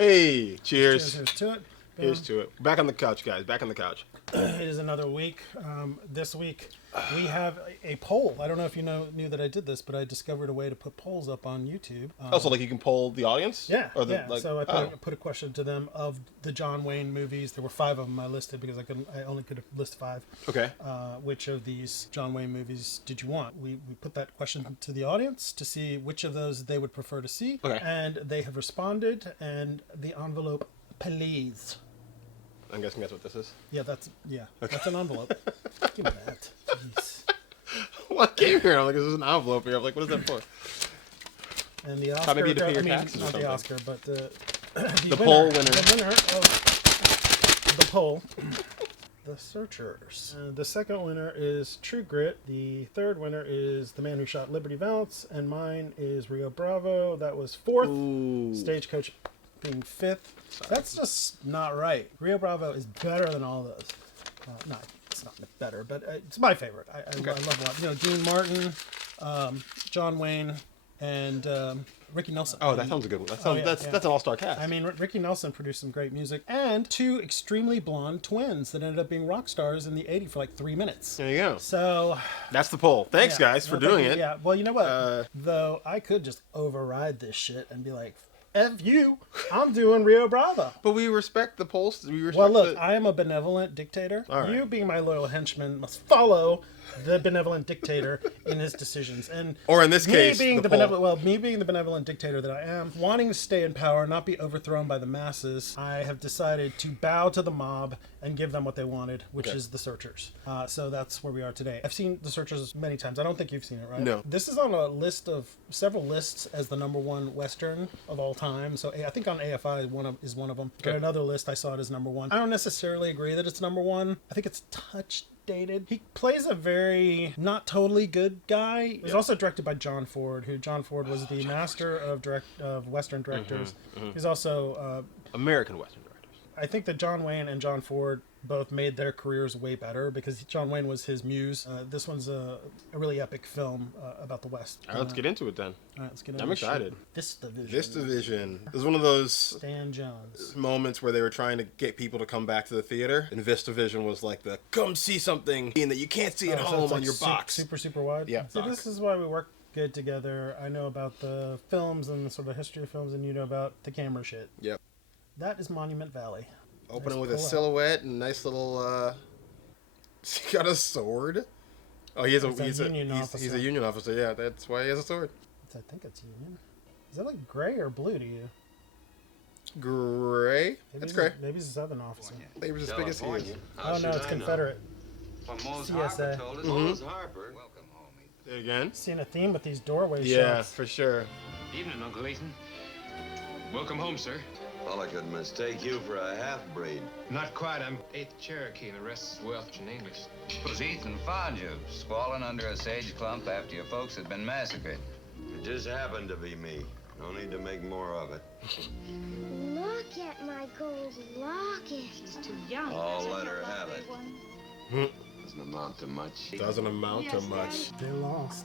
Hey, cheers. Here's to it. Here's to it. Back on the couch, guys. Back on the couch. It is another week. This week we have a poll. I don't know if you knew that I did this, but I discovered a way to put polls up on YouTube. So like you can poll the audience? Yeah. Or the, yeah. Like, so I put a question to them of the John Wayne movies. There were 5 of them I listed because I only could list 5. Okay. Which of these John Wayne movies did you want? We put that question to the audience to see which of those they would prefer to see. Okay. And they have responded, and the envelope, please. I'm guessing that's what this is. Yeah, that's an envelope. Give me that. Jeez. Well, I came here. I'm like, this is an envelope here. I'm like, what is that for? And the Oscar, Maybe to pay your taxes or not something. the Oscar, but the poll winner. The winner of the poll, The Searchers. The second winner is True Grit. The third winner is The Man Who Shot Liberty Valance, and mine is Rio Bravo. That was 4th. Ooh. Stagecoach being 5th. That's just not right. Rio Bravo is better than all those. No, it's not better, but it's my favorite. I love a lot. You know, Dean Martin, John Wayne, and Ricky Nelson. Oh, that sounds a good one. That's an all-star cast. I mean, Ricky Nelson produced some great music, and 2 extremely blonde twins that ended up being rock stars in the 80s for like 3 minutes. There you go. So that's the poll. Thanks, guys, for doing it. Yeah. Well, you know what? Though I could just override this shit and be like, F you, I'm doing Rio Bravo. But we respect the polls. Well, look, I am a benevolent dictator. All right. You, being my loyal henchman, must follow the benevolent dictator in his decisions. And or in this case, me being the benevolent dictator that I am, wanting to stay in power, not be overthrown by the masses, I have decided to bow to the mob and give them what they wanted, which is The Searchers. So that's where we are today. I've seen The Searchers many times. I don't think you've seen it, right? No. This is on a list of several lists as the #1 Western of all time. So I think on AFI is one of them. Okay. But another list I saw it as #1. I don't necessarily agree that it's #1. I think it's touch dated. He plays a very not totally good guy. It was also directed by John Ford, who John Ford was the master of Western directors. He's also American Western directors. I think that John Wayne and John Ford both made their careers way better because John Wayne was his muse. This one's a really epic film about the West. All right, let's get into it then. All right, let's get into I'm excited. This Division. This Division. This is one of those Stan Jones moments where they were trying to get people to come back to the theater, and VistaVision was like the come see something that you can't see at home it's on your box. Super wide. Yeah. See, this is why we work good together. I know about the films and the sort of history of films, and you know about the camera shit. Yep. That is Monument Valley. Opening with a silhouette and nice little. He got a sword. Oh, he's a Union officer. Yeah, that's why he has a sword. I think it's Union. Is that like gray or blue to you? Gray. That's gray. Maybe he's a Southern officer. They were as big as he is. Oh no, it's Confederate. CSA. Welcome home. Say it again. Seeing a theme with these doorway Yeah, shots. for sure. Evening, Uncle Ethan. Welcome home, sir. Well, I could mistake you for a half-breed. Not quite. I'm 8th Cherokee, and the rest is Welsh and English. Was Ethan found you, squalling under a sage clump after your folks had been massacred? It just happened to be me. No need to make more of it. Look at my gold locket. It's too young. I'll let her have it. Doesn't amount to much. Doesn't amount to much. They lost.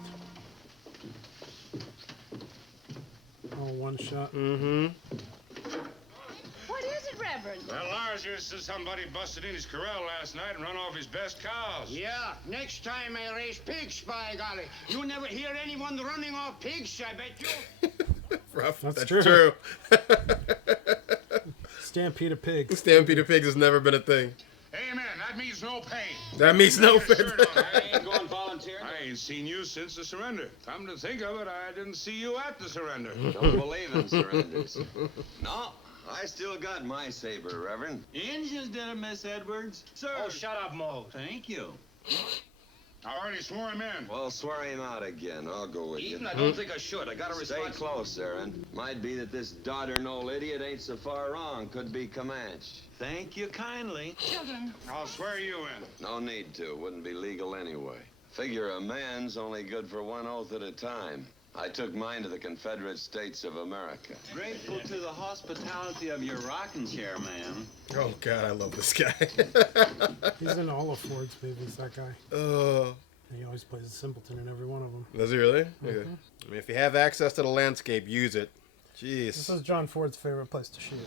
All one shot. Mm-hmm. What is it, Reverend? Well, Lars here says somebody busted in his corral last night and run off his best cows. Yeah, next time I raise pigs, by golly. You never hear anyone running off pigs, I bet you. Rough. That's true. Stampede of pigs. Stampede of pigs has never been a thing. Amen. That means no pain. That means no pain. I ain't going volunteer. I ain't seen you since the surrender. Come to think of it, I didn't see you at the surrender. Don't believe in surrenders. No, I still got my saber, Reverend. Injuns did it, Miss Edwards. Sir. Oh, shut up, Mo. Thank you. I already swore him in. Well, swear him out again. I'll go with you. Ethan, I don't think I should. I got a Stay response. close, Aaron. Might be that this doddern old idiot ain't so far wrong. Could be Comanche. Thank you kindly. Children. I'll swear you in. No need to. Wouldn't be legal anyway. Figure a man's only good for one oath at a time. I took mine to the Confederate States of America. Grateful to the hospitality of your rocking chair, ma'am. Oh God, I love this guy. He's in all of Ford's movies, that guy. And he always plays a simpleton in every one of them. Does he really? Okay. I mean, if you have access to the landscape, use it. Jeez. This is John Ford's favorite place to shoot.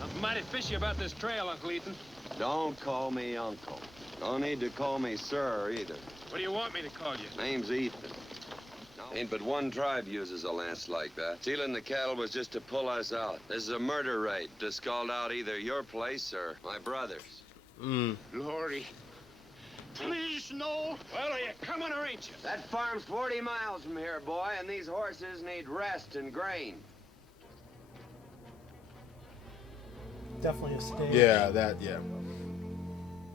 I'm mighty fishy about this trail, Uncle Ethan. Don't call me Uncle. No need to call me Sir either. What do you want me to call you? Name's Ethan. Ain't but one tribe uses a lance like that. Stealing the cattle was just to pull us out. This is a murder raid. Just called out either your place or my brother's. Lordy. Please, no. Well, are you coming or ain't you? That farm's 40 miles from here, boy, and these horses need rest and grain. Definitely a stage. Yeah.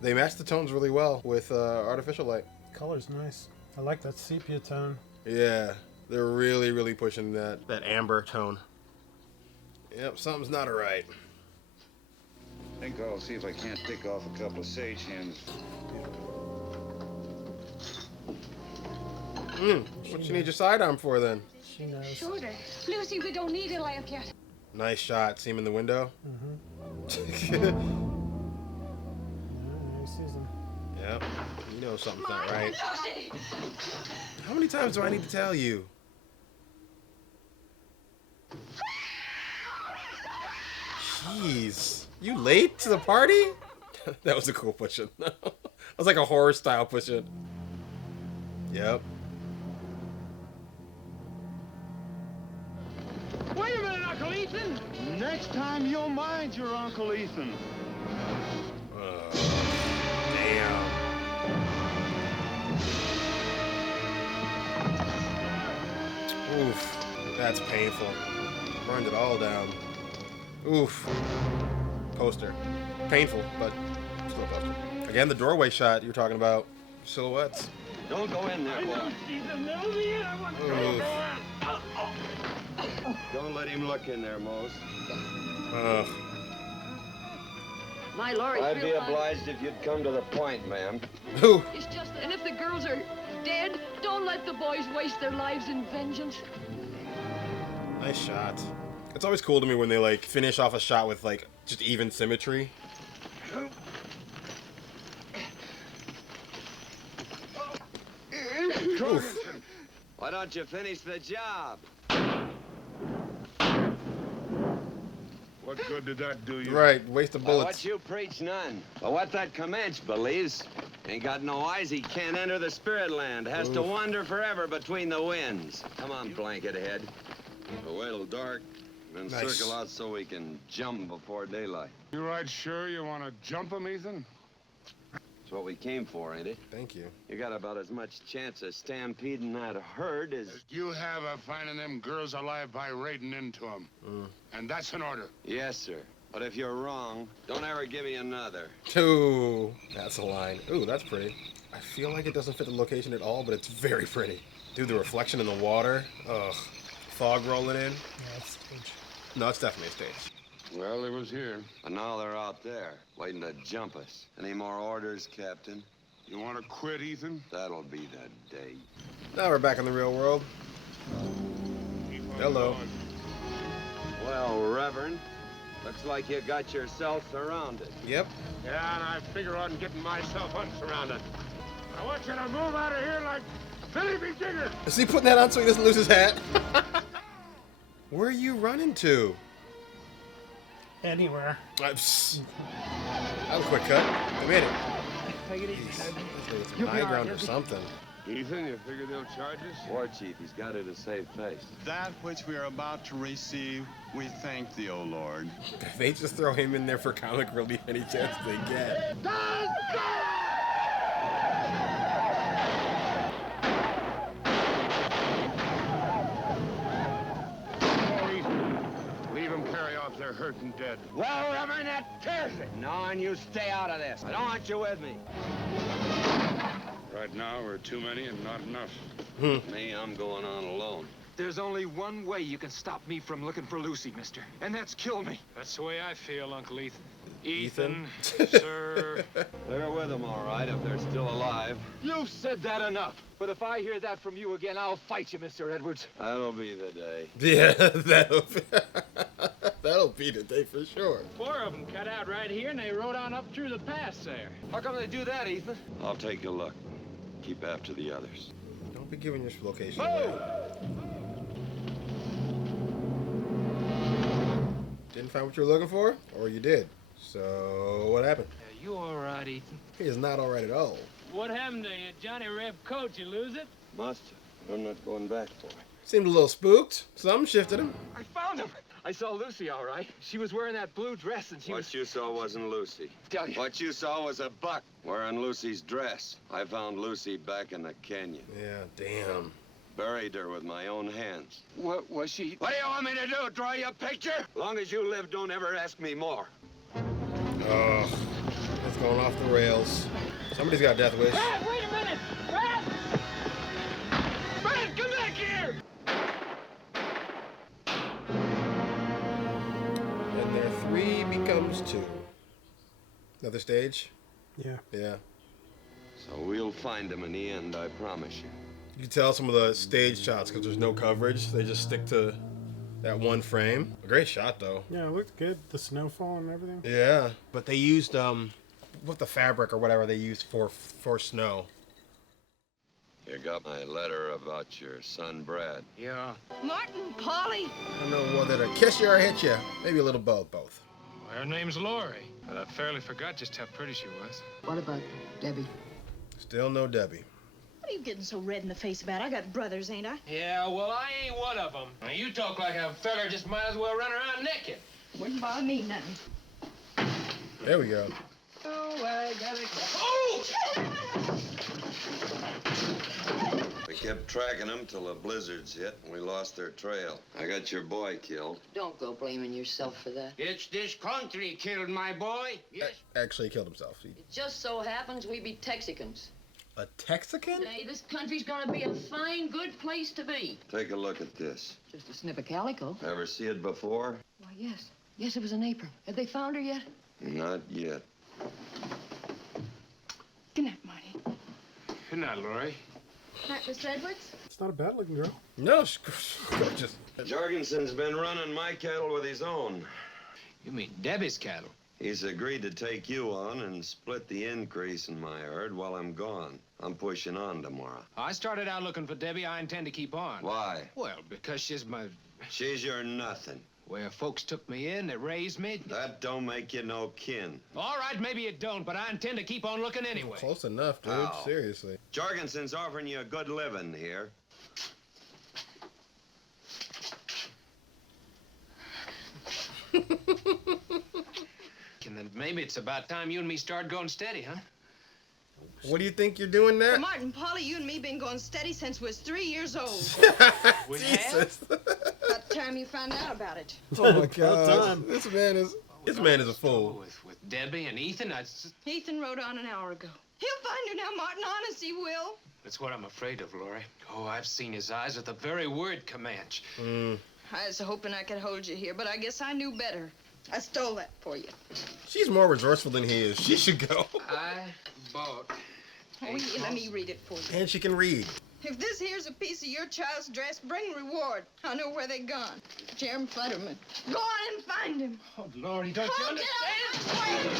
They match the tones really well with artificial light. Color's nice. I like that sepia tone. Yeah, they're really, really pushing that amber tone. Yep, something's not right. I think I'll see if I can't pick off a couple of sage hens. What you need your sidearm for then? She knows. Shoulder. Lucy, we don't need a lamp yet. Nice shot. See him in the window? Yeah, he sees him. Yep. You know something's not right. Lucy! How many times do I need to tell you? Jeez. You late to the party? That was a cool push-in. That was like a horror style push-in. Yep. Wait a minute, Uncle Ethan. Next time you'll mind your Uncle Ethan. Damn. Oof. That's painful. Burned it all down. Oof. Poster. Painful, but still a poster. Again, the doorway shot you're talking about. Silhouettes. Don't go in there, boy. Oof. Don't let him look in there, Mose. Ugh. My Lord, I'd be obliged if you'd come to the point, ma'am. Ooh. It's just, and if the girls are dead, don't let the boys waste their lives in vengeance. Nice shot. It's always cool to me when they like finish off a shot with like just even symmetry. Oof. Why don't you finish the job? What good did that do you? Right, waste of Well, bullets. what you preach, none. But what that Comanche believes, ain't got no eyes, he can't enter the spirit land. Has to wander forever between the winds. Come on, blanket head. We'll wait till dark, then Nice. circle out so we can jump before daylight. You right sure you want to jump him, Ethan? That's what we came for, ain't it? Thank you. You got about as much chance of stampeding that herd as... You have of finding them girls alive by raiding into them. And that's an order. Yes, sir. But if you're wrong, don't ever give me another. Ooh, that's a line. Ooh, that's pretty. I feel like it doesn't fit the location at all, but it's very pretty. Dude, the reflection in the water. Ugh. Fog rolling in. Yeah, it's stage. No, it's definitely a stage. Well, it was here. And now they're out there, waiting to jump us. Any more orders, Captain? You want to quit, Ethan? That'll be the day. Now we're back in the real world. Keep on Hello. going. Well, Reverend, looks like you got yourself surrounded. Yep. Yeah, and I figure on getting myself unsurrounded. I want you to move out of here like Billy B. Jigger. Is he putting that on so he doesn't lose his hat? Where are you running to? Anywhere. That was a quick cut. I made it. Take it easy. It's some high ground or something. Ethan, you figure they'll charge us? War Chief, he's got it to save face. That which we are about to receive, we thank thee, O Lord. They just throw him in there for comic relief any chance they get. Oh, Ethan, leave them carry off their hurt and dead. Well, Reverend, that tears it. No, and you stay out of this. I don't want you with me. Right now, we're too many and not enough. Me, I'm going on alone. There's only one way you can stop me from looking for Lucy, mister. And that's kill me. That's the way I feel, Uncle Ethan. Ethan? Sir. They're with them, all right, if they're still alive. You've said that enough. But if I hear that from you again, I'll fight you, Mr. Edwards. That'll be the day. Yeah, that'll be the day for sure. 4 of them cut out right here, and they rode on up through the pass there. How come they do that, Ethan? I'll take a look. Keep after the others. Don't be giving your location away. Didn't find what you were looking for? Or you did? So, what happened? Yeah, you all right, Ethan? He is not all right at all. What happened to you, Johnny Reb coat? You lose it? Must have. I'm not going back for it. Seemed a little spooked. Something shifted him. I found him. I saw Lucy, all right. She was wearing that blue dress, and What you saw wasn't Lucy. Tell you. What you saw was a buck wearing Lucy's dress. I found Lucy back in the canyon. Yeah, damn. Buried her with my own hands. What was she? What do you want me to do, draw you a picture? Long as you live, don't ever ask me more. Oh, it's going off the rails. Somebody's got a death wish. Brad, wait a minute! Brad! Brad, come back here! And their 3 becomes 2. Another stage? Yeah. Yeah. So we'll find him in the end, I promise you. You can tell some of the stage shots because there's no coverage. They just stick to that one frame. A great shot, though. Yeah, it looked good. The snowfall and everything. Yeah. But they used, what the fabric or whatever they used for snow. You got my letter about your son, Brad. Yeah. Martin, Polly. I don't know whether to kiss you or hit you. Maybe a little both. Well, her name's Lori. But I fairly forgot just how pretty she was. What about Debbie? Still no Debbie. What are you getting so red in the face about? I got brothers, ain't I? Yeah, well, I ain't one of them. Now, you talk like a feller just might as well run around naked. Wouldn't bother me nothing. There we go. Oh, I gotta go. Oh! We kept tracking them till the blizzards hit and we lost their trail. I got your boy killed. Don't go blaming yourself for that. It's this country killed my boy. Yes. Actually killed himself. It just so happens we be Texicans. A Texican? Hey, this country's gonna be a fine, good place to be. Take a look at this. Just a snip of calico. Ever see it before? Why, yes. Yes, it was an apron. Have they found her yet? Not yet. Good night, Marty. Good night, Lori. Night, Mr. Edwards. It's not a bad looking girl. No, she's gorgeous. Jorgensen's been running my cattle with his own. You mean Debbie's cattle? He's agreed to take you on and split the increase in my herd while I'm gone. I'm pushing on tomorrow. I started out looking for Debbie. I intend to keep on. Why? Well, because she's my... She's your nothing. Where folks took me in, they raised me. That don't make you no kin. All right, maybe it don't, but I intend to keep on looking anyway. Close enough, dude. Ow. Seriously. Jorgensen's offering you a good living here. And then maybe it's about time you and me start going steady, huh? What do you think you're doing there? Martin, Polly, you and me been going steady since we was 3 years old. Jesus. About time you found out about it. Oh my God. This man is a fool. With Debbie and Ethan, Ethan wrote on an hour ago. He'll find her now, Martin. Honest, he will. that's what I'm afraid of, Lori. Oh, I've seen his eyes at the very word Comanche. I was hoping I could hold you here, but I guess I knew better. I stole that for you. She's more resourceful than he is. She should go. I bought... Oh, here, let me read it for you. And she can read. If this here's a piece of your child's dress, bring reward. I know where they gone. Jerem Futterman. Go on and find him. Oh, Lori, don't you understand?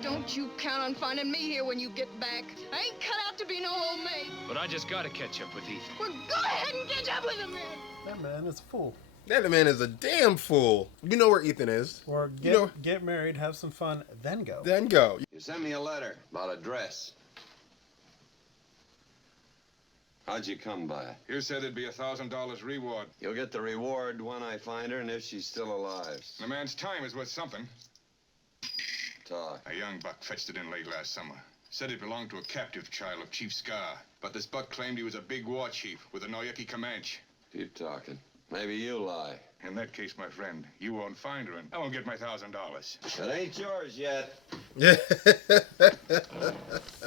Don't you count on finding me here when you get back. I ain't cut out to be no old maid. But I just gotta catch up with Ethan. Well, go ahead and catch up with him, man. That man is a fool. That man is a damn fool. You know where Ethan is. Or get married, have some fun, then go. Then go. You sent me a letter about a dress. How'd you come by it? You said it'd be $1,000 reward. You'll get the reward when I find her and if she's still alive. The man's time is worth something. Talk. A young buck fetched it in late last summer. Said it belonged to a captive child of Chief Scar. But this buck claimed he was a big war chief with the Noyeki Comanche. Keep talking. Maybe you lie. In that case, my friend, you won't find her and I won't get my $1,000. It ain't yours yet. Yeah.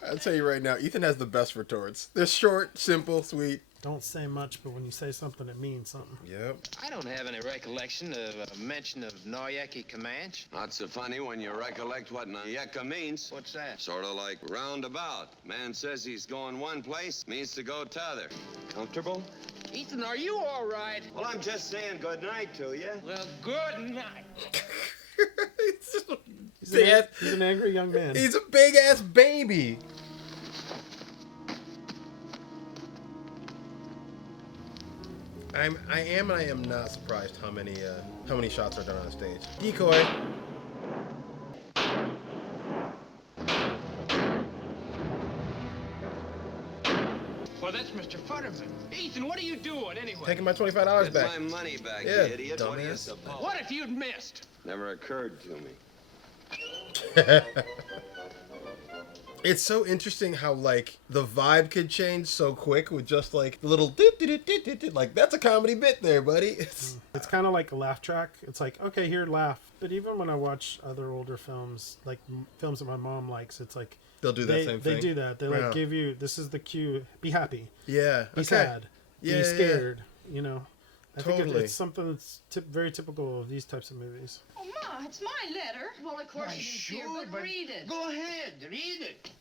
I'll tell you right now, Ethan has the best retorts. They're short, simple, sweet. Don't say much, but when you say something, it means something. Yep. I don't have any recollection of a mention of Noyeki Comanche. Not so funny when you recollect what Noyeka means. What's that? Sort of like roundabout. Man says he's going one place, means to go t'other. Comfortable? Ethan, are you all right? Well, I'm just saying good night to you. Well, good night. He's an angry young man. He's a big-ass baby. I am and I am not surprised how many shots are done on stage. Decoy. Well, that's Mr. Futterman. Ethan, what are you doing anyway? Taking my $25 Get back. my money back, Yeah, you idiot. What do you dumbass. suppose? What if you'd missed? Never occurred to me. It's so interesting how like the vibe could change so quick with just like the little dit, dit, dit, dit, dit, dit. Like that's a comedy bit there, buddy. It's kind of like a laugh track. It's like, okay, here, laugh. But even when I watch other older films, like films that my mom likes, it's like they'll do that same thing. They do that. They like give you, this is the cue. Be happy. Yeah. Be sad. Yeah, be scared. You know. I Totally. think it's something that's very typical of these types of movies. Oh, Ma, it's my letter. Well, of course Why, it is, sure, dear, but but read it. Go ahead, read it.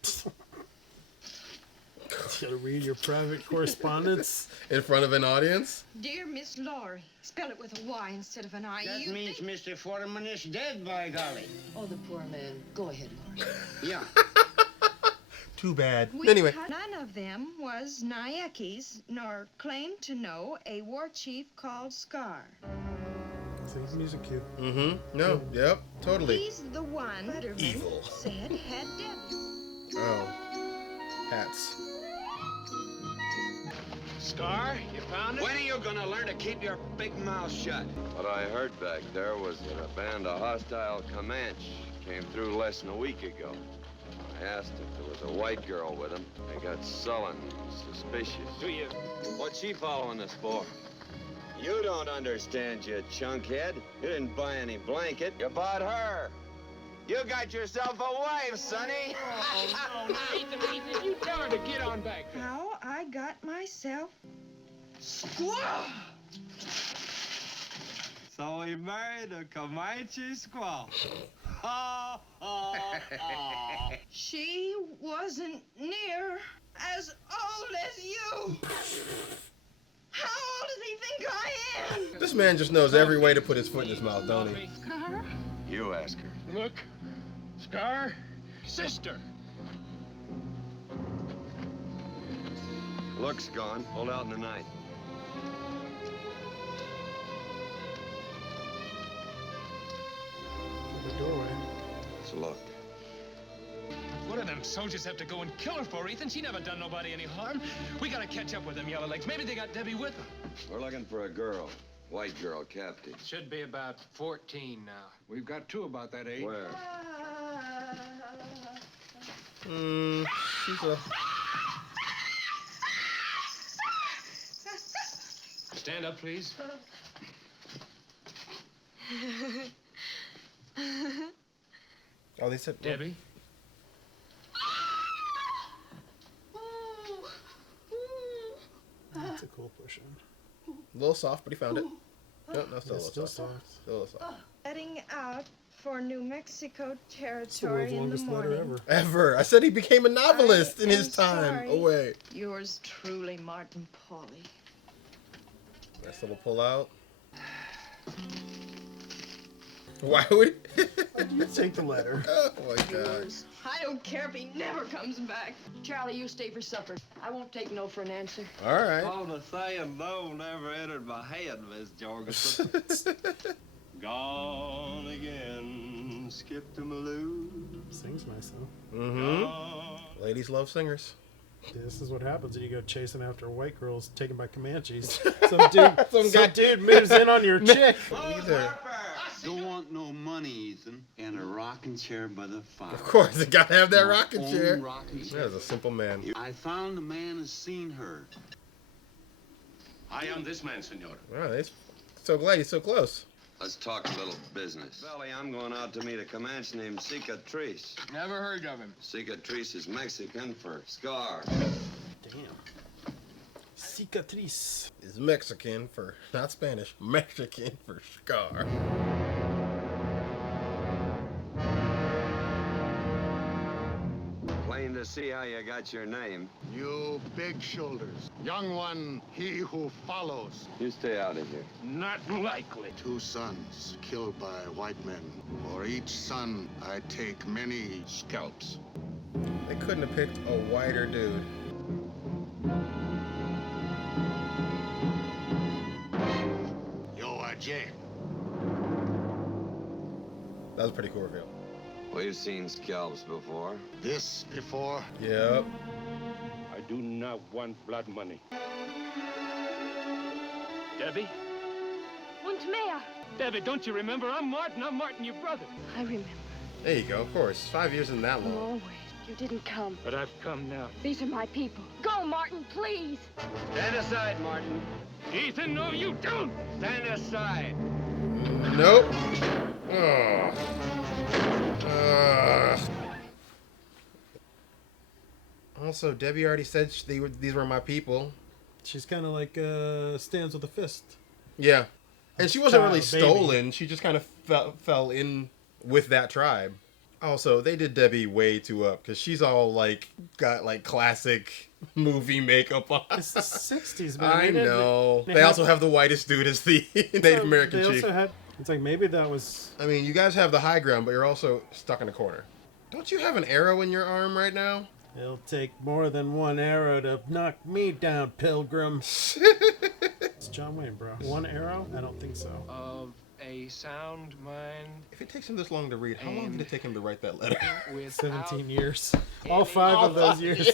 You gotta read your private correspondence in front of an audience. Dear Miss Laurie. Spell it with a Y instead of an I. That means Mr. Foreman is dead, by golly. Oh, the poor man. Go ahead, Laurie. Yeah. Too bad. We Anyway. None of them was Nyackes, nor claimed to know a war chief called Scar. See, music cue. Mm-hmm. No. Yep. Totally. He's the one Futterman Evil. said had Debbie. Oh. Hats. Scar, you found it? When are you gonna learn to keep your big mouth shut? What I heard back there was that a band of hostile Comanche came through less than a week ago. I asked if there was a white girl with them. They got sullen, suspicious. Do you? What's she following us for? You don't understand, you chunkhead. You didn't buy any blanket. You bought her. You got yourself a wife, Sonny. Oh, no, Ethan, you tell her to get on back there. How I got myself squaw. So he married a Comanche squaw. She wasn't near as old as you. How old does he think I am? This man just knows every way to put his foot in his mouth, don't he? Scar? You ask her. Look, Scar, sister. Look's gone. Hold out in the night. The doorway. Let's look. What do them soldiers have to go and kill her for, Ethan? She never done nobody any harm. We gotta catch up with them yellow legs. Maybe they got Debbie with them. We're looking for a girl. White girl, captive. Should be about 14 now. We've got two about that age. Where? She's a... Stand up, please. Oh, they said... Debbie? That's a cool push on. A little soft, but he found it. No, no, still a It's little still soft. soft. Still a little soft. Heading out for New Mexico It's the territory world's in the longest letter morning. ever. Ever. I said he became a novelist in I his am time. sorry. Oh, wait. Yours truly, Martin Pauly. Nice little pull out. Why would... You take the letter. Oh, my God. I don't care if he never comes back. Charlie, you stay for supper. I won't take no for an answer. All right. All the saying no never entered my head, Miss Jorgensen. Gone again, skip to Maloo. Sings nice though. Mm-hmm. Ladies love singers. This is what happens when you go chasing after white girls taken by Comanches. Some dude moves in on your chick. Don't want no money, Ethan. And a rocking chair by the fire. Of course, they gotta have that My rocking own chair. rocking chair. That is a simple man. I found a man has seen her. I am this man, senor. Wow, he's so glad he's so close. Let's talk a little business. Belly, I'm going out to meet a Comanche named Cicatrice. Never heard of him. Cicatrice is Mexican for scar. Damn. Cicatrice. Is Mexican for, not Spanish, Mexican for scar. Plain to see how you got your name. You big shoulders. Young one, he who follows. You stay out of here. Not likely. 2 sons killed by white men. For each son, I take many scalps. They couldn't have picked a whiter dude. was a pretty cool reveal. We've seen scalps before. This before? Yep. I do not want blood money. Debbie? Und mehr. Debbie, don't you remember? I'm Martin, your brother. I remember. There you go, of course. 5 years isn't that long. No, wait. You didn't come. But I've come now. These are my people. Go, Martin, please. Stand aside, Martin. Ethan, no, you don't. Stand aside. Nope. Ugh. Also, Debbie already said these were my people. She's kind of like stands with a fist. Yeah. And she wasn't really Baby. stolen. She just kind of fell in with that tribe. Also, they did Debbie way too up because she's all like got like classic movie makeup on. It's the 60s, man. I know. They also have the whitest dude as the Native American they chief. also had, it's like maybe that was... I mean, you guys have the high ground, but you're also stuck in a corner. Don't you have an arrow in your arm right now? It'll take more than one arrow to knock me down, Pilgrim. It's John Wayne, bro. One arrow? I don't think so. Of a sound mind. If it takes him this long to read, how long did it take him to write that letter? 17 years. All 5 of those years.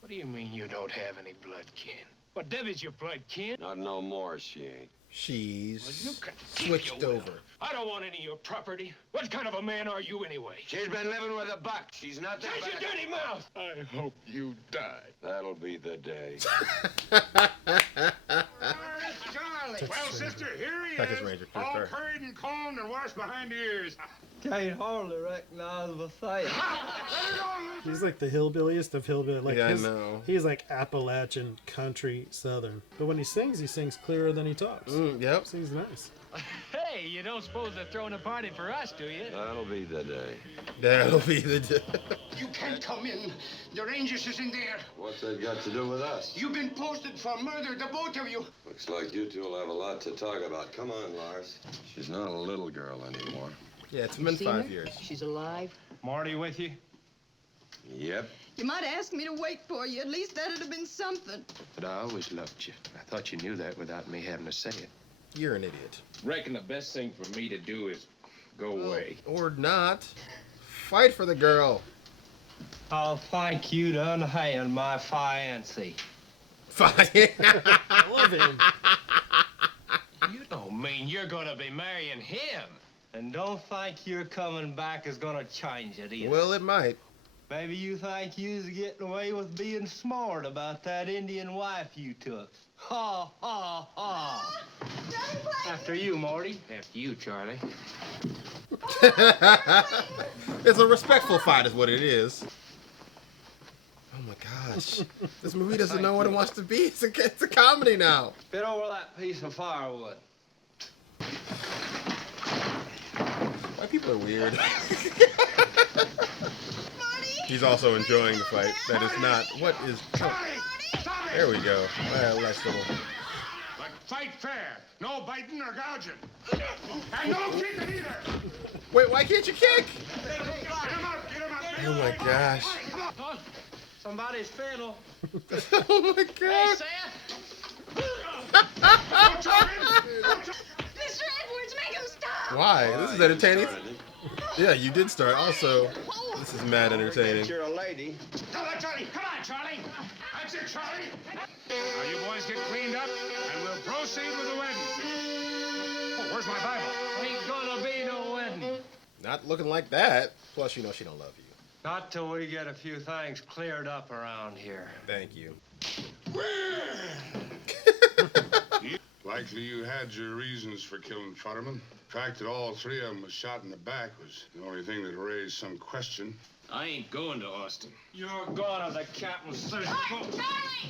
What do you mean you don't have any blood kin? Well, Debbie's your blood kin. Not no more, she ain't. She's switched over. I don't want any of your property. What kind of a man are you anyway? She's been living with a buck. She's not that Shut your dirty mouth! I hope you die. That'll be the day. Charlie. Well, sister, here he Texas is. Ranger, All sorry. curried and combed and washed behind the ears. Can't hardly recognize the face. He's like the hillbilliest of hillbilly. Like Yeah, I know. He's like Appalachian country southern. But when he sings clearer than he talks. Yep. Sings nice. Hey, you don't suppose they're throwing a party for us, do you? That'll be the day. That'll be the day. You can't come in. The Rangers is in there. What's that got to do with us? You've been posted for murder, the both of you. Looks like you two will have a lot to talk about. Come on, Lars. She's not a little girl anymore. Yeah, it's been 5 years. She's alive. Marty with you? Yep. You might ask me to wait for you. At least that'd have been something. But I always loved you. I thought you knew that without me having to say it. You're an idiot. Reckon the best thing for me to do is go away. Or not. Fight for the girl. I'll thank you to unhand my fiancé. Fight. I love him. You don't mean you're gonna be marrying him? And don't think your coming back is gonna change it either. Well, it might. Maybe you think you's getting away with being smart about that Indian wife you took. Ha, ha, ha. After you, Marty. After you, Charlie. It's a respectful fight is what it is. Oh my gosh. This movie doesn't know what it wants to be. It's a comedy now. Spit over that piece of firewood. White people are weird. He's also enjoying the fight. That is not. What is. Oh. There we go. Well, that's little. But fight fair. No biting or gouging. And no kicking either. Wait, why can't you kick? Get him up, get him up. Oh my gosh. Huh? Somebody's fiddle. Oh my god. Mr. Edwards, make him stop! Why? This is entertaining. Yeah, you did start. Also, this is mad entertaining. You're a lady. Come on, Charlie. Come on, Charlie. That's it, Charlie. Now you boys get cleaned up, and we'll proceed with the wedding. Oh, where's my Bible? Ain't gonna be no wedding. Not looking like that. Plus, you know she don't love you. Not till we get a few things cleared up around here. Thank you. Likely you had your reasons for killing Futterman. The fact that all 3 of them was shot in the back was the only thing that raised some question. I ain't going to Austin. You're going to the captain's station.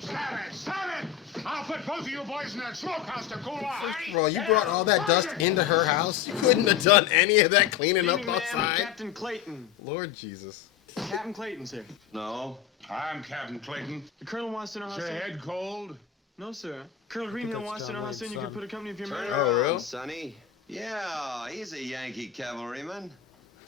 Stop it! Stop it! I'll put both of you boys in that smokehouse to cool off. First of all, you brought all that dust into her house. You couldn't have done any of that cleaning up outside. Captain Clayton. Lord Jesus. Captain Clayton's here. No. I'm Captain Clayton. The Colonel wants to know how Is your soon... head cold? No, sir. Colonel Greenhill that's wants to John know how Wayne's soon you son. can put a company of your Turn men. Oh, around, really? Sonny. Yeah, he's a Yankee cavalryman.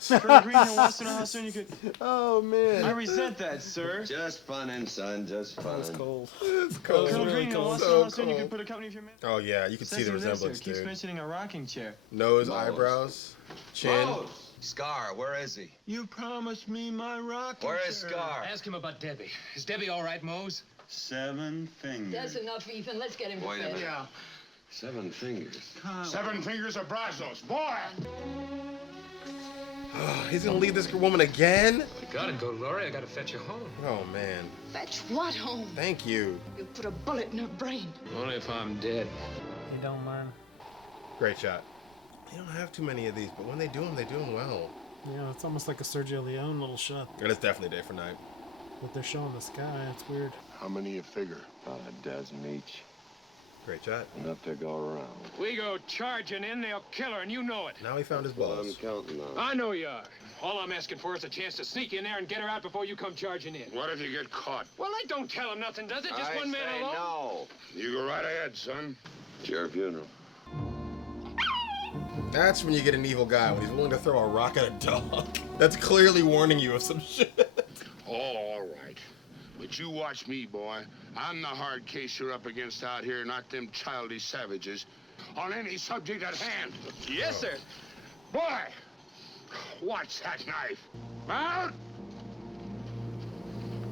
Colonel Greenhill wants to know how soon you could... Oh, man. I resent that, sir. Just funnin', son, just funnin'. That's cold. It's cold. Colonel really Greenhill cold. wants to know So how soon you can cold. put a company of your men. Oh yeah, you can see Says the here, there, sir. resemblance, Keeps dude. mentioning a rocking chair. Nose, eyebrows, chin. Close. Scar, where is he? You promised me my rocking Where is chair. Scar? Ask him about Debbie. Is Debbie all right, Mose? 7 fingers. That's enough, Ethan. Let's get him to Wait a bed. minute. Yeah. 7 fingers. 7 fingers of Brazos. Boy! He's gonna leave this woman again? You gotta go, Laurie. I gotta fetch you home. Oh, man. Fetch what home? Thank you. You put a bullet in her brain. Only if I'm dead. You don't learn. Great shot. They don't have too many of these, but when they do them well. Yeah, it's almost like a Sergio Leone little shot. It is definitely day for night. But they're showing the sky. It's weird. How many you figure? About a dozen each. Great shot. Enough to go around. We go charging in, they'll kill her, and you know it. Now he found his Well, I'm balls. counting on. I know you are. All I'm asking for is a chance to sneak in there and get her out before you come charging in. What if you get caught? Well, that don't tell him nothing, does it? Just I one man say alone? no. You go right ahead, son. It's your funeral. That's when you get an evil guy, when he's willing to throw a rock at a dog. That's clearly warning you of some shit. Oh, all right. But you watch me, boy. I'm the hard case you're up against out here, not them childish savages. On any subject at hand. Yes, sir. Boy, watch that knife. Mount!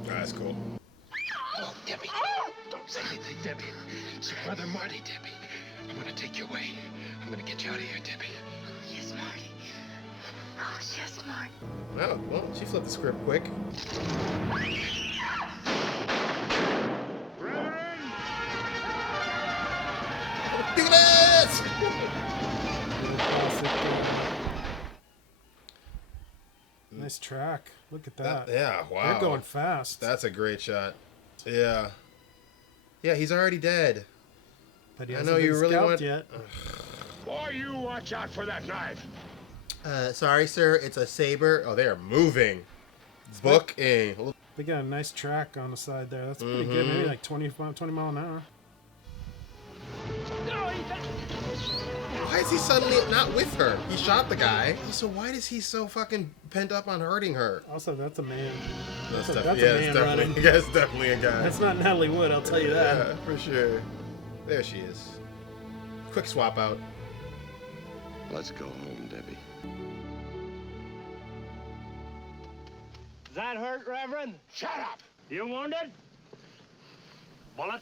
That's cool. Oh, Debbie. Don't say anything, Debbie. It's your brother Marty, Debbie. I'm gonna take you away. I'm gonna get you out of here, Debbie. Yes, Marty. Oh, yes, Marty. Oh, well, she flipped the script quick. Brethren! Do this! Nice track. Look at that. Yeah, wow. They're going fast. That's a great shot. Yeah. Yeah, he's already dead. But he I hasn't know you been really scalped want. yet. Boy, you watch out for that knife. Sorry, sir. It's a saber. Oh, they are moving. Booking. They got a nice track on the side there. That's pretty good. Maybe like 20 mile an hour. Why is he suddenly not with her? He shot the guy. So why is he so fucking pent up on hurting her? Also, that's a man. That's a definitely, man it's definitely, running. yeah, it's definitely a guy. That's not Natalie Wood, I'll tell you that. Yeah, for sure. There she is. Quick swap out. Let's go home, Debbie. Does that hurt, Reverend? Shut up! You wounded? Bullet?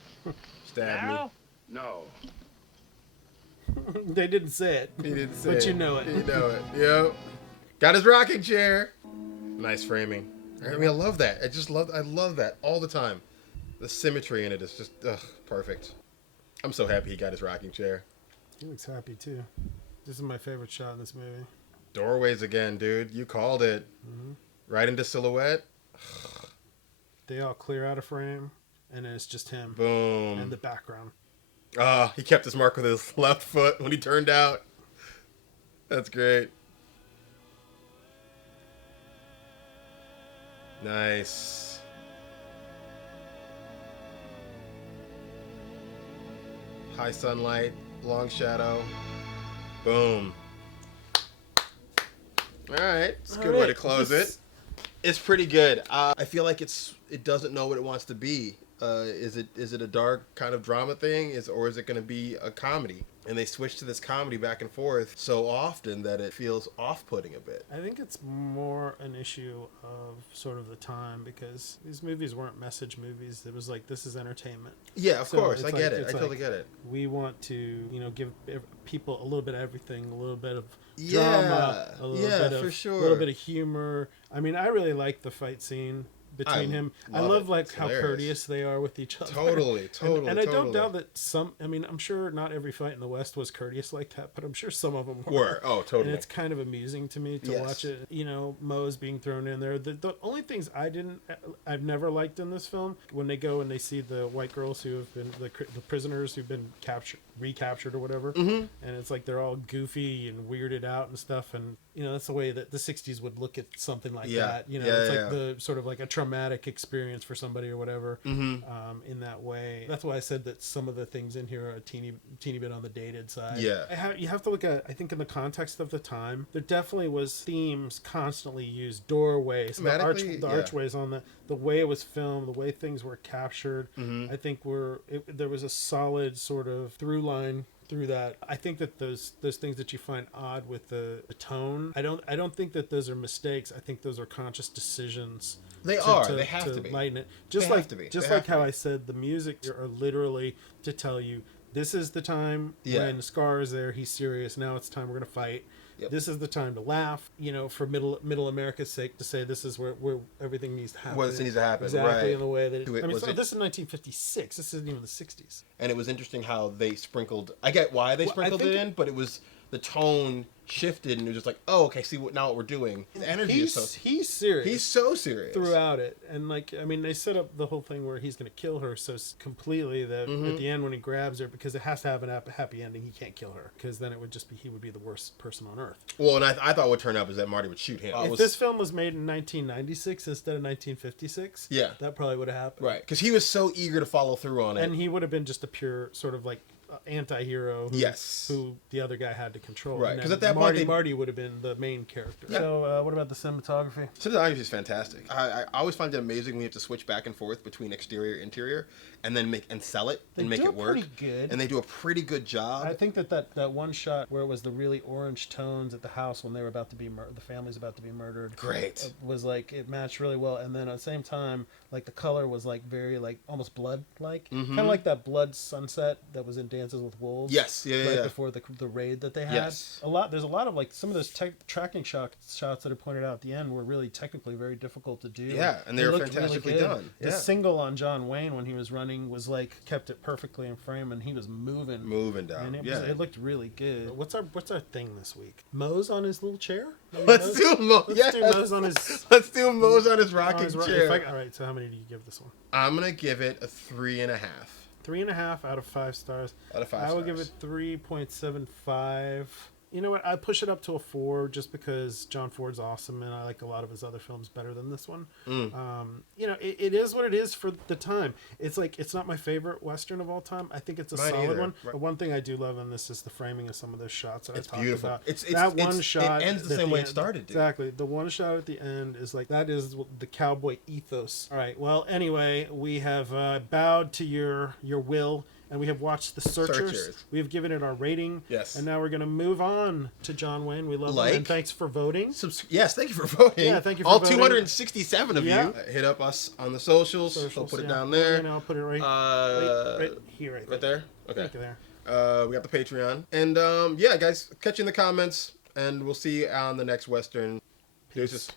Stab me. Arrow? No. They didn't say it. He didn't say But it. you know it. You know it. Yep. Got his rocking chair. Nice framing. I mean, I love that. I love that all the time. The symmetry in it is just perfect. I'm so happy he got his rocking chair. He looks happy too. This is my favorite shot in this movie. Doorways again, dude. You called it. Right into silhouette. They all clear out of frame, and then it's just him. Boom. And the background. He kept his mark with his left foot when he turned out. That's great. Nice. High sunlight, long shadow. Boom. All right, it's a good way to close it. It's pretty good. I feel like it doesn't know what it wants to be. Is it a dark kind of drama thing, or is it going to be a comedy? And they switch to this comedy back and forth so often that it feels off-putting a bit. I think it's more an issue of sort of the time, because these movies weren't message movies. It was like, this is entertainment. Yeah, of course. I it's get it. it's I totally get it. We want to, give people a little bit of everything, a little bit of Yeah, drama, a little yeah, bit of, for sure. a little bit of humor. I mean, I really like the fight scene between him. I love it. It's how hilarious. courteous they are with each other. Totally. And I don't doubt that I'm sure not every fight in the West was courteous like that, but I'm sure some of them were. Oh, totally. And it's kind of amusing to me to Yes. watch it. Mose being thrown in there. The only things I've never liked in this film, when they go and they see the white girls who have been the prisoners who've been recaptured or whatever, and it's like they're all goofy and weirded out and stuff, and that's the way that the 60s would look at something like that. It's like the sort of like a traumatic experience for somebody or whatever. In that way. That's why I said that some of the things in here are a teeny bit on the dated side. Yeah. You have to look at, I think, in the context of the time, there definitely was themes constantly used. Doorways, the archways on the way it was filmed, the way things were captured. I think there was a solid sort of through line through that. I think that those things that you find odd with the tone, I don't think that those are mistakes. I think those are conscious decisions. They have to be. Lighten it. Just like how I said, the music are literally to tell you this is the time when Scar is there. He's serious. Now it's time we're gonna fight. Yep. This is the time to laugh, for middle America's sake, to say this is where everything needs to happen. Well, this needs to happen, exactly in the way that this is 1956. This isn't even the 60s. And it was interesting how they sprinkled. I get why they sprinkled it in, but it was the tone shifted, and it was just like, oh, okay, see what we're doing. The energy he's serious. He's so serious throughout it, and they set up the whole thing where he's going to kill her so completely that at the end when he grabs her, because it has to have a happy ending, he can't kill her, because then it would just be he would be the worst person on earth. Well, and I thought what turned out is that Marty would shoot him. If this film was made in 1996 instead of 1956, that probably would have happened. Right, because he was so eager to follow through on it, and he would have been just a pure sort of anti-hero who the other guy had to control. Right, because at that point Marty would have been the main character. Yeah. So what about the cinematography? Cinematography is fantastic. I always find it amazing when you have to switch back and forth between exterior and interior and then sell it and make it work. Pretty good. And they do a pretty good job. I think that one shot where it was the really orange tones at the house when they were about to be the family's about to be murdered. Great. Was it matched really well, and then at the same time the color was very almost blood kind of like that blood sunset that was in Dances with Wolves. Yes, before the raid that they had. Yes. There's a lot of some of those tracking shots that are pointed out at the end were really technically very difficult to do. Yeah, and they were fantastically really done. The single on John Wayne when he was running was kept it perfectly in frame, and he was moving down. And it looked really good. What's our thing this week? Moe's on his little chair. Let's do Moe's on his rocking chair. All right. So how many do you give this one? I'm gonna give it a 3.5. 3.5 out of 5 stars. I will give it 3.75. You know what? I push it up to a 4 just because John Ford's awesome, and I like a lot of his other films better than this one. It is what it is for the time. It's it's not my favorite Western of all time. I think it's a solid one. Right. But one thing I do love on this is the framing of some of those shots that I talked beautiful. about. It's one shot. It ends the same way it started. Dude. Exactly. The one shot at the end is that is the cowboy ethos. All right. Well, anyway, we have bowed to your will. And we have watched The Searchers. We have given it our rating. Yes. And now we're going to move on to John Wayne. We love him. And thanks for voting. Yes, thank you for voting. Yeah, thank you for all voting. 267 of you. Hit up us on the socials. I'll put it down there. And I'll put it right here. Right there? Okay. Right there. We got the Patreon. And guys, catch you in the comments. And we'll see you on the next Western. Deuces.